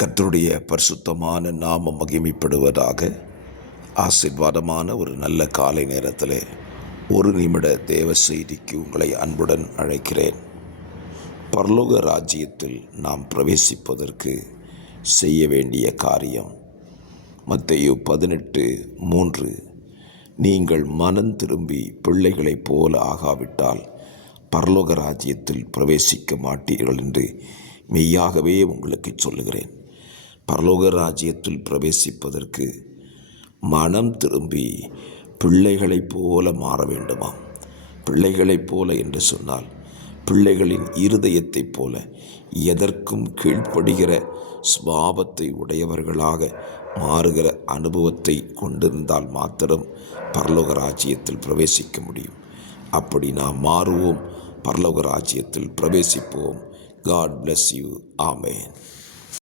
கர்த்தருடைய பரிசுத்தமான நாமம் மகிமைப்படுவதாக. ஆசீர்வாதமான ஒரு நல்ல காலை நேரத்தில் ஒரு நிமிட தேவ செய்திக்கு உங்களை அன்புடன் அழைக்கிறேன். பரலோக ராஜ்யத்தில் நாம் பிரவேசிப்பதற்கு செய்ய வேண்டிய காரியம் மத்தேயு 18:3, நீங்கள் மனம் திரும்பி பிள்ளைகளைப் போல ஆகாவிட்டால் பரலோக ராஜ்யத்தில் பிரவேசிக்க மாட்டீர்கள் என்று மெய்யாகவே உங்களுக்கு சொல்லுகிறேன். பரலோக ராஜ்யத்தில் பிரவேசிப்பதற்கு மனம் திரும்பி பிள்ளைகளைப் போல மாற வேண்டுமாம். பிள்ளைகளைப் போல என்று சொன்னால் பிள்ளைகளின் இருதயத்தைப் போல எதற்கும் கீழ்ப்படுகிற சுபாவத்தை உடையவர்களாக மாறுகிற அனுபவத்தை கொண்டிருந்தால் மாத்திரம் பரலோக ராஜ்யத்தில் பிரவேசிக்க முடியும். அப்படி நாம் மாறுவோம், பரலோக ராஜ்யத்தில் பிரவேசிப்போம். God bless you. Amen.